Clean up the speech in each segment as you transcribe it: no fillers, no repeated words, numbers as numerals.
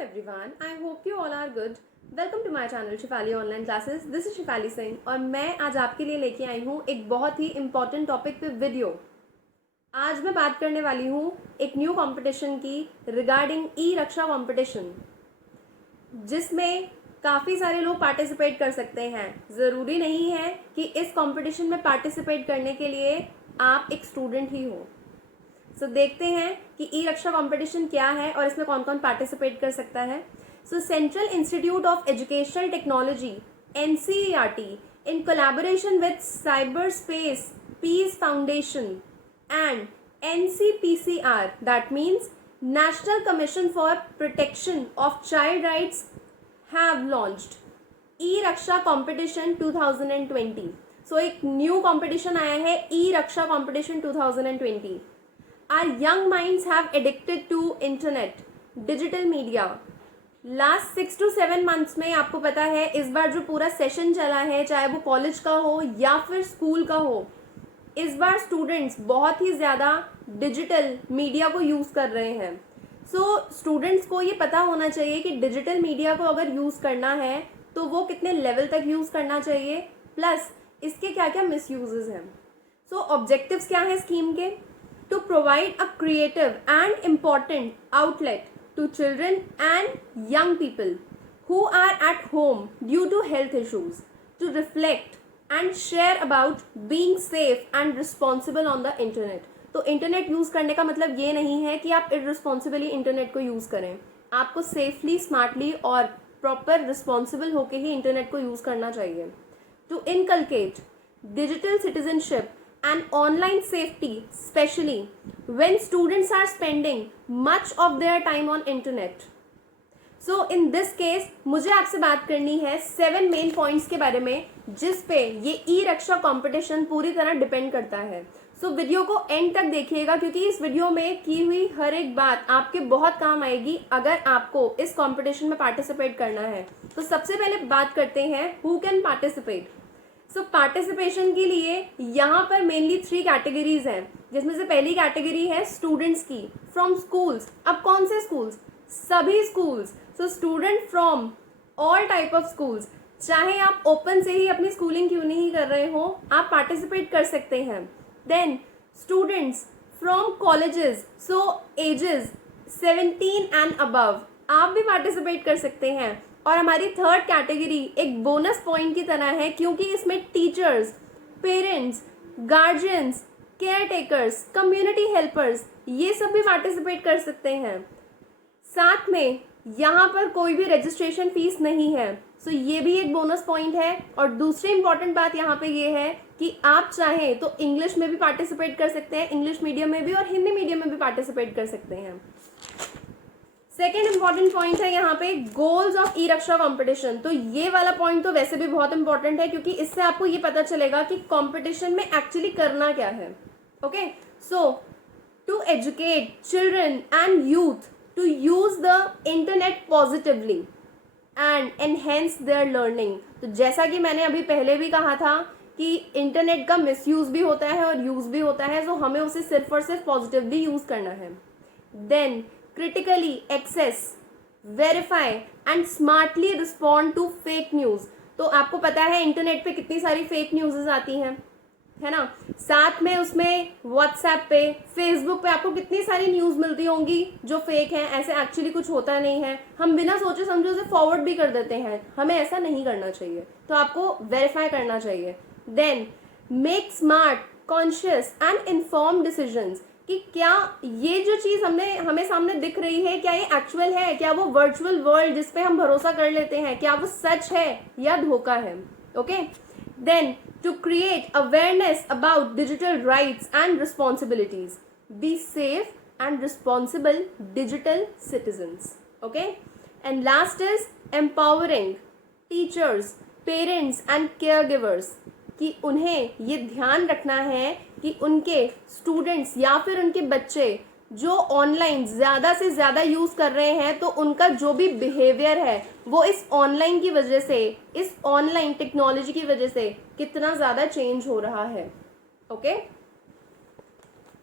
everyone, I hope you all are good. Welcome to my channel Shifali online classes. This is Shifali Singh और मैं आज आपके लिए लेके आई हूँ एक बहुत ही इम्पॉर्टेंट टॉपिक पे वीडियो. आज मैं बात करने वाली हूँ एक न्यू कंपटीशन की रिगार्डिंग ई रक्षा कंपटीशन, जिसमें काफ़ी सारे लोग पार्टिसिपेट कर सकते हैं. ज़रूरी नहीं है कि इस कंपटीशन में पार्टिसिपेट करने के लिए आप एक स्टूडेंट ही हो. सो देखते हैं कि ई रक्षा कंपटीशन क्या है और इसमें कौन कौन पार्टिसिपेट कर सकता है. सो central institute of educational technology NCERT in collaboration with Cyberspace Peace Foundation and NCPCR, that means National Commission for Protection of Child Rights, have launched E-Raksha Competition 2020. So एक न्यू कंपटीशन आया है E-Raksha Competition 2020. Our young minds have addicted to internet, digital media. Last 6 to 7 months में आपको पता है इस बार जो पूरा सेशन चला है, चाहे वो कॉलेज का हो या फिर स्कूल का हो, इस बार स्टूडेंट्स बहुत ही ज़्यादा डिजिटल मीडिया को यूज़ कर रहे हैं. सो स्टूडेंट्स को ये पता होना चाहिए कि डिजिटल मीडिया को अगर यूज़ करना है तो वो कितने लेवल तक यूज़ करना चाहिए, प्लस इसके क्या क्या मिसयूजेस हैं. सो ऑब्जेक्टिव्स क्या हैं स्कीम के? To provide a creative and important outlet to children and young people who are at home due to health issues to reflect and share about being safe and responsible on the internet. तो internet use करने का मतलब ये नहीं है कि आप irresponsibly internet को यूज़ करें. आपको सेफली, स्मार्टली और प्रॉपर रिस्पॉन्सिबल होके ही इंटरनेट को यूज़ करना चाहिए. To inculcate digital citizenship and online safety, especially when students are spending much of their time on internet. So in this case मुझे आपसे बात करनी है 7 मेन पॉइंट्स के बारे में जिस पे ये ई रक्षा कंपटीशन पूरी तरह डिपेंड करता है. सो वीडियो को एंड तक देखिएगा क्योंकि इस वीडियो में की हुई हर एक बात आपके बहुत काम आएगी अगर आपको इस कंपटीशन में पार्टिसिपेट करना है. तो सबसे पहले बात करते हैं who can participate. So participation के लिए यहाँ पर मेनली 3 कैटेगरीज हैं, जिसमें से पहली कैटेगरी है स्टूडेंट्स की फ्रॉम स्कूल्स. अब कौन से स्कूल्स? सभी schools. So student from all type of schools, चाहे आप ओपन से ही अपनी स्कूलिंग क्यों नहीं कर रहे हो, आप पार्टिसिपेट कर सकते हैं. Then students from colleges, so ages 17 and above, आप भी पार्टिसिपेट कर सकते हैं. और हमारी थर्ड कैटेगरी एक बोनस पॉइंट की तरह है क्योंकि इसमें teachers, parents, guardians, care takers, community helpers, ये सब भी पार्टिसिपेट कर सकते हैं. साथ में यहाँ पर कोई भी रजिस्ट्रेशन फीस नहीं है. सो ये भी एक बोनस पॉइंट है. और दूसरी इंपॉर्टेंट बात यहाँ पे ये है कि आप चाहें तो इंग्लिश में भी पार्टिसिपेट कर सकते हैं, इंग्लिश मीडियम में भी और हिंदी मीडियम में भी पार्टिसिपेट कर सकते हैं. सेकेंड इंपॉर्टेंट पॉइंट है यहाँ पे goals of E Raksha competition. तो ये वाला पॉइंट तो वैसे भी बहुत इंपॉर्टेंट है क्योंकि इससे आपको ये पता चलेगा कि कॉम्पिटिशन में एक्चुअली करना क्या है. Okay, so to educate children and youth to use the internet positively and enhance their learning. तो जैसा कि मैंने अभी पहले भी कहा था कि इंटरनेट का मिसयूज भी होता है और यूज भी होता है, सो हमें उसे सिर्फ और सिर्फ पॉजिटिवली यूज करना है. Then critically access, verify and smartly respond to fake news. तो आपको पता है इंटरनेट पे कितनी सारी फेक न्यूज़ आती हैं, है ना. साथ में उसमें व्हाट्सएप पे, फेसबुक पे आपको कितनी सारी न्यूज़ मिलती होंगी जो फेक हैं. ऐसे एक्चुअली कुछ होता नहीं है, हम बिना सोचे समझे उसे फॉरवर्ड भी कर देते हैं. हमें ऐसा नहीं करना चाहिए, तो आपको वेरीफाई करना चाहिए. Then make smart, conscious and informed decisions कि क्या ये जो चीज़ हमें सामने दिख रही है क्या ये एक्चुअल है, क्या वो वर्चुअल वर्ल्ड जिस पे हम भरोसा कर लेते हैं क्या वो सच है या धोखा है. Okay, then to create awareness about digital rights and responsibilities, be safe and responsible digital citizens. Okay, and last is empowering teachers, parents and care givers कि उन्हें ये ध्यान रखना है कि उनके स्टूडेंट्स या फिर उनके बच्चे जो ऑनलाइन ज़्यादा से ज़्यादा यूज़ कर रहे हैं तो उनका जो भी बिहेवियर है वो इस ऑनलाइन की वजह से, इस ऑनलाइन टेक्नोलॉजी की वजह से कितना ज़्यादा चेंज हो रहा है. ओके,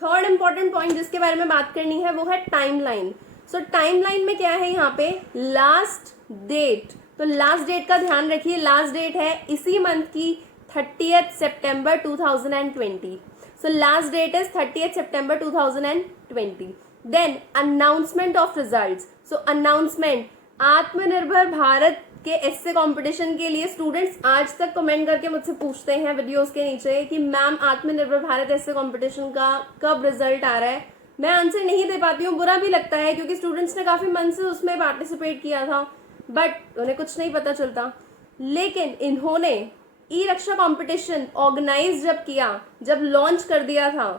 थर्ड इंपॉर्टेंट पॉइंट जिसके बारे में बात करनी है वो है टाइमलाइन. सो टाइमलाइन में क्या है यहाँ पे, लास्ट डेट, तो लास्ट डेट का ध्यान रखिए, लास्ट डेट है इसी मंथ की 30th September 2020. So last date is 30th September 2020. Then announcement of results. So announcement, आत्मनिर्भर भारत के एस्से कंपटीशन के लिए स्टूडेंट्स आज तक कमेंट करके मुझसे पूछते हैं वीडियोस के नीचे कि मैम आत्मनिर्भर भारत एस्से कंपटीशन का कब रिजल्ट आ रहा है. मैं आंसर नहीं दे पाती हूँ, बुरा भी लगता है क्योंकि स्टूडेंट्स ने काफ़ी मन से उसमें पार्टिसिपेट किया था बट उन्हें कुछ नहीं पता चलता. लेकिन इन्होंने ई रक्षा कंपटीशन ऑर्गेनाइज जब किया, जब लॉन्च कर दिया था,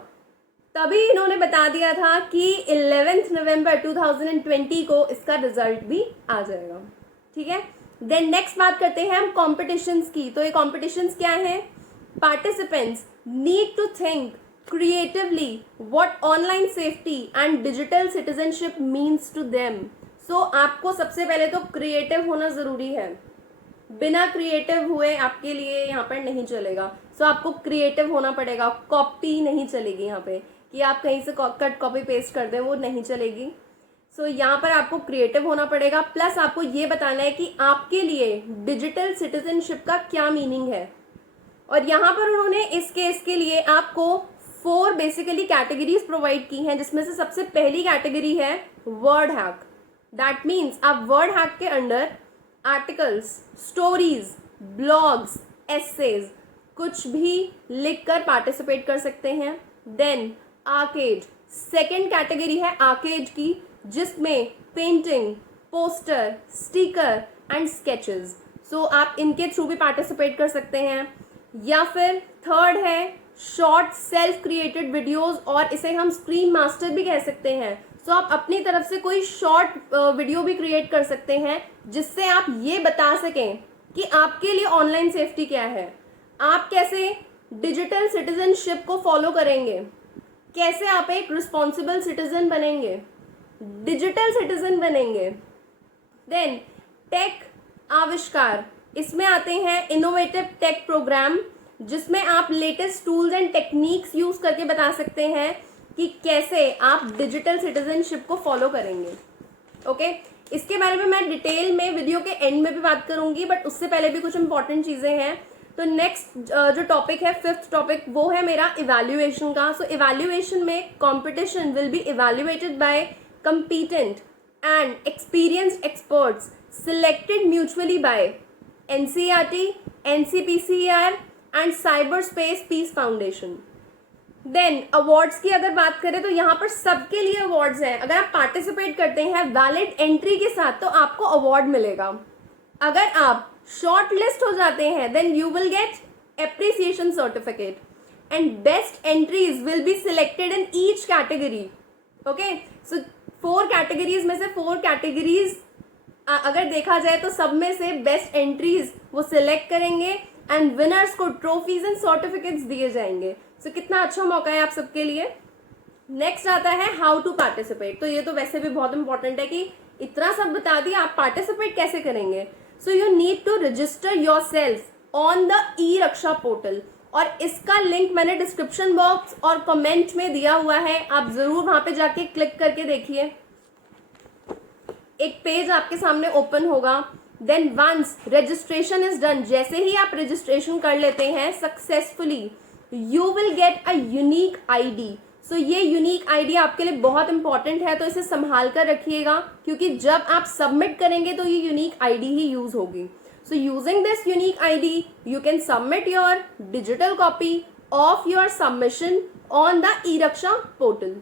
तभी इन्होंने बता दिया था कि 11 नवंबर 2020 को इसका रिजल्ट भी आ जाएगा. ठीक है. देन नेक्स्ट बात करते हैं हम कॉम्पिटिशन्स की. तो ये कॉम्पिटिशन्स क्या है, participants need to think creatively what online safety and digital citizenship means to them. So आपको सबसे पहले तो क्रिएटिव होना ज़रूरी है. बिना क्रिएटिव हुए आपके लिए यहाँ पर नहीं चलेगा. सो आपको क्रिएटिव होना पड़ेगा. कॉपी नहीं चलेगी यहाँ पे कि आप कहीं से कट कॉपी पेस्ट कर दें, वो नहीं चलेगी. सो यहाँ पर आपको क्रिएटिव होना पड़ेगा. प्लस आपको ये बताना है कि आपके लिए डिजिटल सिटीजनशिप का क्या मीनिंग है. और यहाँ पर उन्होंने इस केस के लिए आपको 4 बेसिकली कैटेगरीज प्रोवाइड की हैं, जिसमें से सबसे पहली कैटेगरी है वर्ड हैक. दैट मीन्स आप वर्ड हैक के under articles, stories, blogs, essays कुछ भी लिखकर पार्टिसिपेट कर सकते हैं. देन आर्केड, सेकेंड कैटेगरी है आर्केड की, जिसमें painting, poster, sticker and sketches. So आप इनके थ्रू भी पार्टिसिपेट कर सकते हैं. या फिर थर्ड है शॉर्ट सेल्फ क्रिएटेड वीडियोस, और इसे हम स्क्रीन मास्टर भी कह सकते हैं. सो आप अपनी तरफ से कोई शॉर्ट वीडियो भी क्रिएट कर सकते हैं जिससे आप ये बता सकें कि आपके लिए ऑनलाइन सेफ्टी क्या है, आप कैसे डिजिटल सिटीजनशिप को फॉलो करेंगे, कैसे आप एक रिस्पॉन्सिबल सिटीजन बनेंगे, डिजिटल सिटीजन बनेंगे. देन टेक आविष्कार, इसमें आते हैं इनोवेटिव टेक प्रोग्राम, जिसमें आप latest tools and techniques use करके बता सकते हैं कि कैसे आप डिजिटल सिटीजनशिप को फॉलो करेंगे. ओके. इसके बारे में मैं डिटेल में वीडियो के एंड में भी बात करूंगी, बट उससे पहले भी कुछ इंपॉर्टेंट चीज़ें हैं. तो नेक्स्ट जो टॉपिक है, 5th टॉपिक, वो है मेरा इवैल्यूएशन का. सो इवैल्यूएशन में competition will be evaluated by competent and experienced experts selected mutually by NCERT, NCPCER and Cyberspace Peace Foundation. Then awards की अगर बात करें तो यहाँ पर सबके लिए अवार्ड्स हैं. अगर आप पार्टिसिपेट करते हैं वैलिड एंट्री के साथ तो आपको अवार्ड मिलेगा. अगर आप शॉर्ट लिस्ट हो जाते हैं then you will get appreciation certificate and best entries will be selected in each category. Okay. So 4 categories में से 4 कैटेगरीज अगर देखा जाए तो सब में से बेस्ट एंट्रीज वो सिलेक्ट करेंगे एंड विनर्स को ट्रॉफीज एंड सर्टिफिकेट्स दिए जाएंगे. सो कितना अच्छा मौका है आप सबके लिए. नेक्स्ट आता है हाउ टू पार्टिसिपेट. तो ये तो वैसे भी बहुत इंपॉर्टेंट है कि इतना सब बता दिया, आप पार्टिसिपेट कैसे करेंगे. So you need to register yourself on the e Raksha portal, और इसका लिंक मैंने डिस्क्रिप्शन बॉक्स और कमेंट में दिया हुआ है. आप जरूर वहां पे जाके क्लिक करके देखिए. एक पेज आपके सामने ओपन होगा. Then once registration is done, जैसे ही आप रजिस्ट्रेशन कर लेते हैं successfully, you will get a unique ID. So ये यूनिक आईडी आपके लिए बहुत इंपॉर्टेंट है, तो इसे संभाल कर रखिएगा क्योंकि जब आप सबमिट करेंगे तो ये यूनिक आईडी ही यूज होगी. So using this unique ID, you can submit your digital copy of your submission on the eRaksha portal.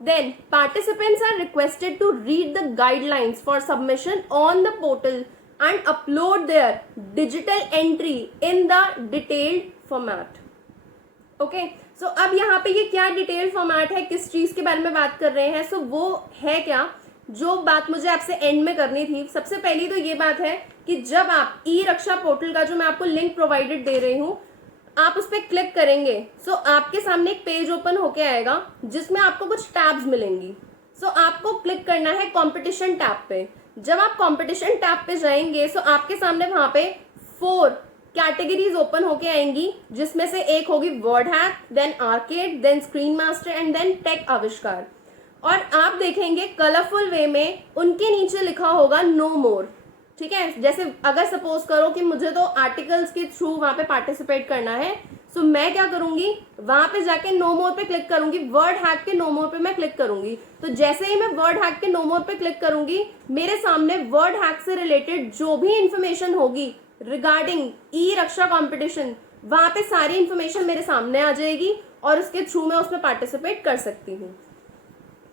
Then participants are requested to read the guidelines for submission on the portal and upload their digital entry in the detailed format. Okay. So अब यहाँ पे ये क्या detailed format है, किस चीज़ के बारे में बात कर रहे हैं. So वो है क्या, जो बात मुझे आपसे एंड में करनी थी. सबसे पहली तो ये बात है कि जब आप ई रक्षा पोर्टल का जो मैं आपको लिंक प्रोवाइडेड दे रही हूँ, आप उस पर क्लिक करेंगे. सो आपके सामने एक पेज ओपन होके आएगा जिसमें आपको कुछ टैब्स मिलेंगी. सो आपको क्लिक करना है कंपटीशन टैब पे. जब आप कंपटीशन टैब पे जाएंगे सो आपके सामने वहाँ पे 4 कैटेगरीज ओपन होके आएंगी, जिसमें से एक होगी word hack, then arcade, then screen master and then tech Avishkar. और आप देखेंगे कलरफुल वे में उनके नीचे लिखा होगा नो मोर, ठीक है। जैसे अगर सपोज करो कि मुझे तो आर्टिकल्स के थ्रू वहां पे पार्टिसिपेट करना है, सो मैं क्या करूंगी, वहां पे जाके नो मोर पे क्लिक करूंगी, वर्ड हैक के नो मोर पे मैं क्लिक करूंगी। तो जैसे ही मैं वर्ड हैक के नो मोर पे क्लिक करूंगी, मेरे सामने वर्ड हैक से रिलेटेड जो भी इंफॉर्मेशन होगी रिगार्डिंग ई रक्षा कॉम्पिटिशन, वहां पे सारी इंफॉर्मेशन मेरे सामने आ जाएगी और उसके थ्रू मैं उसमें पार्टिसिपेट कर सकती हूँ।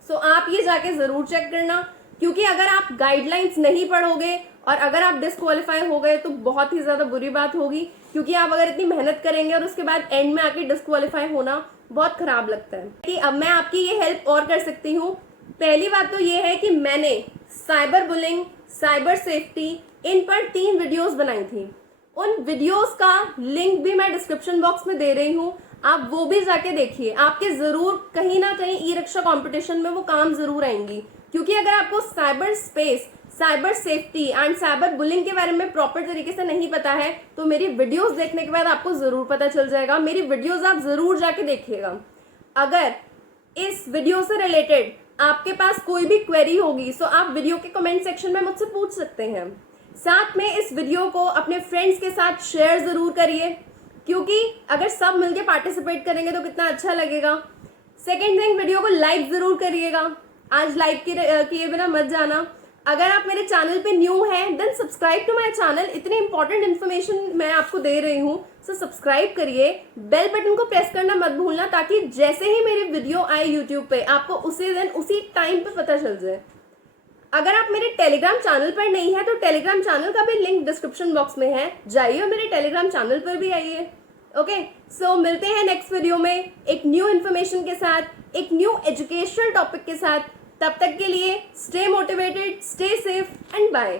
सो आप ये जाके जरूर चेक करना, क्योंकि अगर आप गाइडलाइंस नहीं पढ़ोगे और अगर आप डिस्क्वालीफाई हो गए तो बहुत ही ज्यादा बुरी बात होगी, क्योंकि आप अगर इतनी मेहनत करेंगे और उसके बाद एंड में आके डिस्क्वालीफाई होना बहुत खराब लगता है। कि अब मैं आपकी ये हेल्प और कर सकती हूँ। पहली बात तो ये है कि मैंने साइबर बुलिंग, साइबर सेफ्टी, इन पर 3 वीडियोस बनाई थी। उन वीडियोस का लिंक भी मैं डिस्क्रिप्शन बॉक्स में दे रही हूँ, आप वो भी जाके देखिए। आपके जरूर कहीं ना कहीं ई रक्षा कॉम्पिटिशन में वो काम जरूर आएंगी, क्योंकि अगर आपको cyber space, cyber safety and cyber bullying के बारे में प्रॉपर तरीके से नहीं पता है तो मेरी वीडियोस देखने के बाद आपको जरूर पता चल जाएगा। मेरी वीडियोस आप जरूर जाके देखिएगा। अगर इस वीडियो से रिलेटेड आपके पास कोई भी क्वेरी होगी तो आप वीडियो के कमेंट सेक्शन में मुझसे पूछ सकते हैं। साथ में इस वीडियो को अपने फ्रेंड्स के साथ शेयर जरूर करिए, क्योंकि अगर सब मिलके पार्टिसिपेट करेंगे तो कितना अच्छा लगेगा। सेकेंड थिंग, वीडियो को लाइक जरूर करिएगा। आज लाइक किए बिना मत जाना। अगर आप मेरे चैनल पे न्यू हैं then subscribe to my channel. इतनी इंपॉर्टेंट इन्फॉर्मेशन मैं आपको दे रही हूँ, सो सब्सक्राइब करिए। बेल बटन को प्रेस करना मत भूलना, ताकि जैसे ही मेरी वीडियो आए यूट्यूब पे आपको उसी दिन उसी टाइम पे पता चल जाए। अगर आप मेरे टेलीग्राम चैनल पर नहीं है तो टेलीग्राम चैनल का भी लिंक डिस्क्रिप्शन बॉक्स में है, जाइए और मेरे टेलीग्राम चैनल पर भी आइए। ओके, सो मिलते हैं नेक्स्ट वीडियो में एक न्यू इन्फॉर्मेशन के साथ, एक न्यू एजुकेशनल टॉपिक के साथ। तब तक के लिए stay motivated, stay safe and bye.